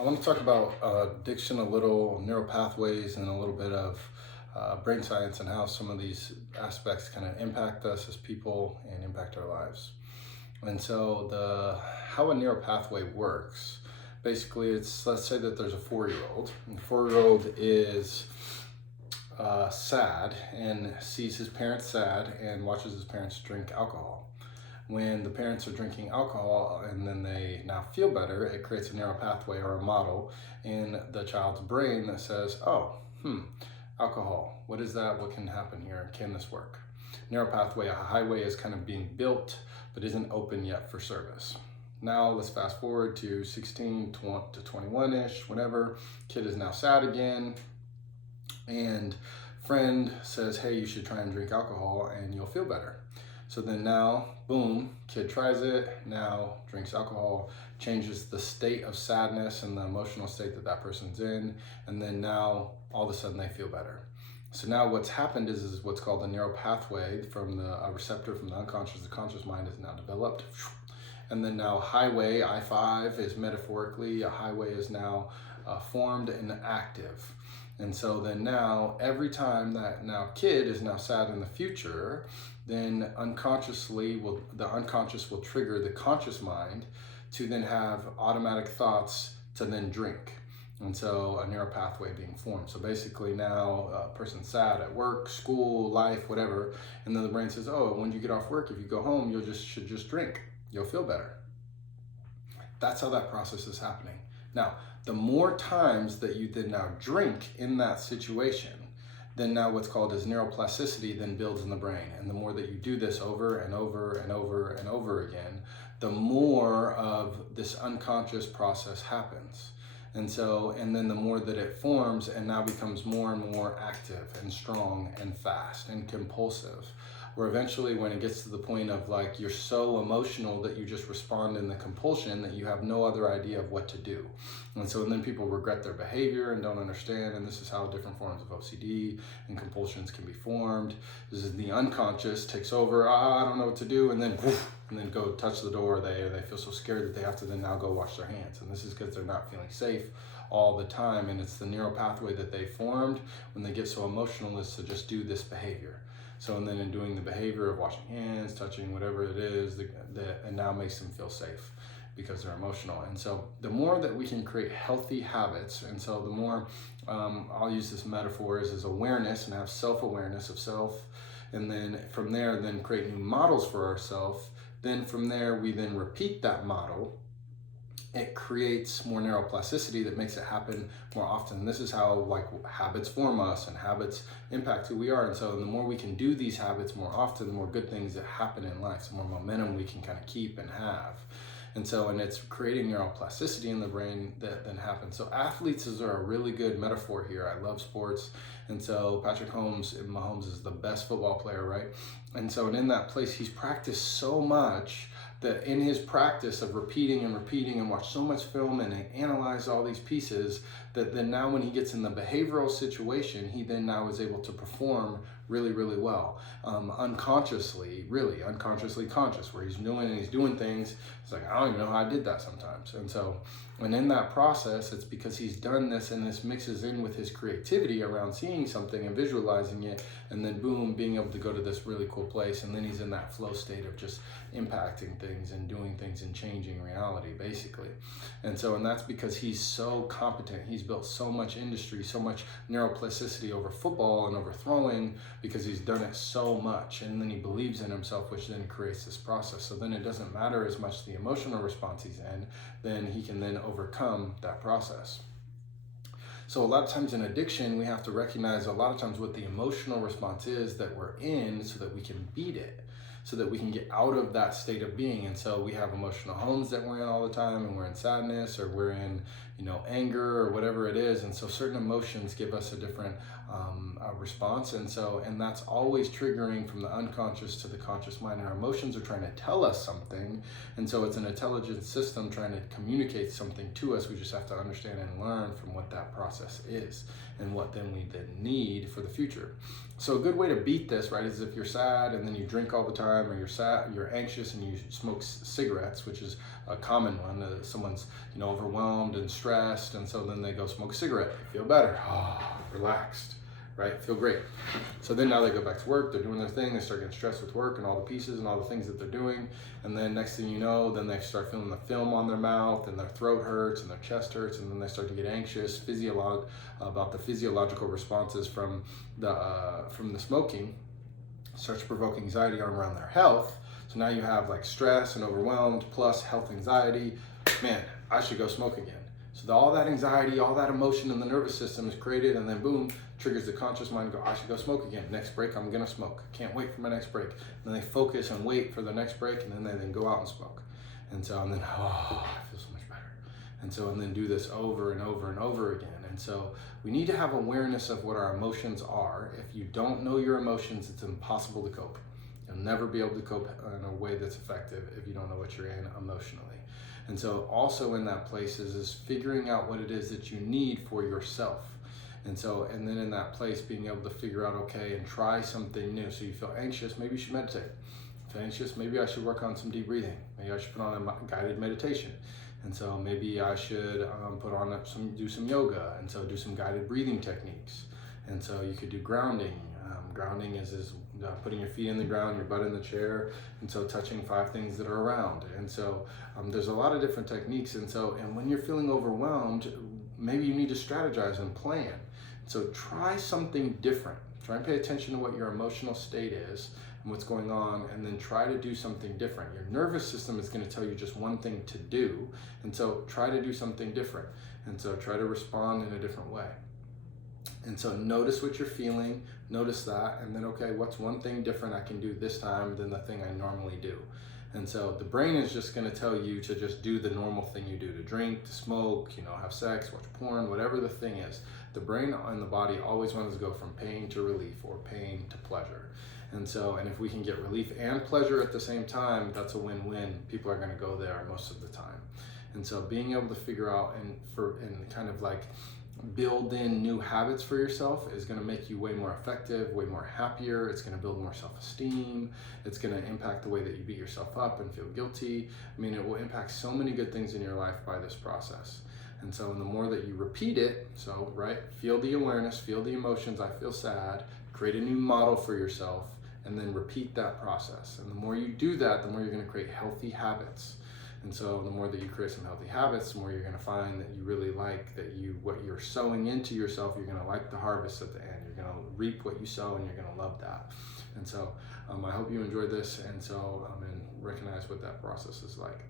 I want to talk about addiction a little, neural pathways, and a little bit of brain science and how some of these aspects kind of impact us as people and impact our lives. And so how a neural pathway works, basically it's, let's say that there's a 4-year-old, and the 4-year-old is sad and sees his parents sad and watches his parents drink alcohol. When the parents are drinking alcohol and then they now feel better, it creates a neural pathway or a model in the child's brain that says, alcohol, what is that? What can happen here? Can this work? Neural pathway, a highway is kind of being built, but isn't open yet for service. Now let's fast forward to 16 to 21-ish, whatever. Kid is now sad again, and friend says, hey, you should try and drink alcohol and you'll feel better. So then now, boom, kid tries it, now drinks alcohol, changes the state of sadness and the emotional state that that person's in, and then now all of a sudden they feel better. So now what's happened is what's called a neural pathway from a receptor from the unconscious. The conscious mind is now developed. And then now highway, I-5 is metaphorically, a highway is now formed and active. And so then now, every time that now kid is now sad in the future, then the unconscious will trigger the conscious mind to then have automatic thoughts to then drink. And so a neural pathway being formed. So basically now a person's sad at work, school, life, whatever. And then the brain says, oh, when you get off work, if you go home, should just drink. You'll feel better. That's how that process is happening. Now, the more times that you then now drink in that situation, then now what's called as neuroplasticity then builds in the brain. And the more that you do this over and over and over and over again, the more of this unconscious process happens. And then the more that it forms and now becomes more and more active and strong and fast and compulsive, where eventually when it gets to the point of like you're so emotional that you just respond in the compulsion that you have no other idea of what to do. And then people regret their behavior and don't understand, and this is how different forms of OCD and compulsions can be formed. This is the unconscious takes over, I don't know what to do, and then woof, and then go touch the door. They feel so scared that they have to then now go wash their hands. And this is because they're not feeling safe all the time, and it's the neural pathway that they formed when they get so emotional is to just do this behavior. So, and then in doing the behavior of washing hands, touching, whatever it is, it now makes them feel safe because they're emotional. And so the more that we can create healthy habits, and so the more, I'll use this metaphor as awareness and have self-awareness of self, and then from there, then create new models for ourselves. Then from there, we then repeat that model. It creates more neuroplasticity that makes it happen more often. This is how like habits form us and habits impact who we are. And so the more we can do these habits more often, the more good things that happen in life, the more momentum we can kind of keep and have. And it's creating neuroplasticity in the brain that then happens. So athletes are a really good metaphor here. I love sports. And so Patrick Mahomes is the best football player, right? And in that place, he's practiced so much that in his practice of repeating and watch so much film and analyze all these pieces, that then now when he gets in the behavioral situation, he then now is able to perform really, really well. Unconsciously conscious, where he's doing things. It's like, I don't even know how I did that sometimes. And in that process, it's because he's done this, and this mixes in with his creativity around seeing something and visualizing it, and then boom, being able to go to this really cool place. And then he's in that flow state of just impacting things and doing things and changing reality, basically. And that's because he's so competent. He's built so much industry, so much neuroplasticity over football and over throwing, because he's done it so much. And then he believes in himself, which then creates this process. So then it doesn't matter as much the emotional response he's in, then he can then overcome that process. So a lot of times in addiction, we have to recognize a lot of times what the emotional response is that we're in so that we can beat it, so that we can get out of that state of being. And so we have emotional homes that we're in all the time, and we're in sadness, or we're in, anger, or whatever it is. And so certain emotions give us a different response. And that's always triggering from the unconscious to the conscious mind. Our emotions are trying to tell us something. And so it's an intelligence system trying to communicate something to us. We just have to understand and learn from what that process is and what then we need for the future. So a good way to beat this, right, is if you're sad and then you drink all the time, or you're sad, you're anxious and you smoke cigarettes, which is a common one. Someone's, overwhelmed and stressed, and so then they go smoke a cigarette. They feel better, relaxed, right? Feel great. So then now they go back to work, they're doing their thing, they start getting stressed with work and all the pieces and all the things that they're doing. And then next thing you know, then they start feeling the film on their mouth and their throat hurts and their chest hurts, and then they start to get anxious about the physiological responses from the smoking. Starts to provoke anxiety around their health. So now you have like stress and overwhelmed plus health anxiety. Man, I should go smoke again. So all that anxiety, all that emotion in the nervous system is created, and then boom, triggers the conscious mind to go, I should go smoke again. Next break, I'm gonna smoke. Can't wait for my next break. And then they focus and wait for the next break, and then they go out and smoke. And then, I feel so much better. And then do this over and over and over again. And so we need to have awareness of what our emotions are. If you don't know your emotions, it's impossible to cope. You'll never be able to cope in a way that's effective if you don't know what you're in emotionally. And so also in that place is figuring out what it is that you need for yourself. And then in that place, being able to figure out, okay, and try something new. So you feel anxious, maybe you should meditate. Feel anxious, maybe I should work on some deep breathing. Maybe I should put on a guided meditation. And so maybe I should do some yoga, and so do some guided breathing techniques. And so you could do grounding. Grounding is putting your feet in the ground, your butt in the chair, and so touching 5 things that are around. And so there's a lot of different techniques. And when you're feeling overwhelmed, maybe you need to strategize and plan. So try something different. Try and pay attention to what your emotional state is and what's going on, and then try to do something different. Your nervous system is going to tell you just one thing to do, and so try to do something different. And so try to respond in a different way. And so notice what you're feeling, notice that, and then, okay, what's one thing different I can do this time than the thing I normally do? And so the brain is just going to tell you to just do the normal thing you do, to drink, to smoke, have sex, watch porn, whatever the thing is. The brain and the body always wants to go from pain to relief, or pain to pleasure. And if we can get relief and pleasure at the same time, that's a win-win. People are going to go there most of the time. And so being able to figure out and kind of like build in new habits for yourself is going to make you way more effective, way more happier. It's going to build more self-esteem. It's going to impact the way that you beat yourself up and feel guilty. It will impact so many good things in your life by this process. And the more that you repeat it, feel the awareness, feel the emotions, I feel sad, create a new model for yourself, and then repeat that process. And the more you do that, the more you're going to create healthy habits. And so the more that you create some healthy habits, the more you're going to find that you really like what you're sowing into yourself. You're going to like the harvest at the end. You're going to reap what you sow, and you're going to love that. And so I hope you enjoyed this, and recognize what that process is like.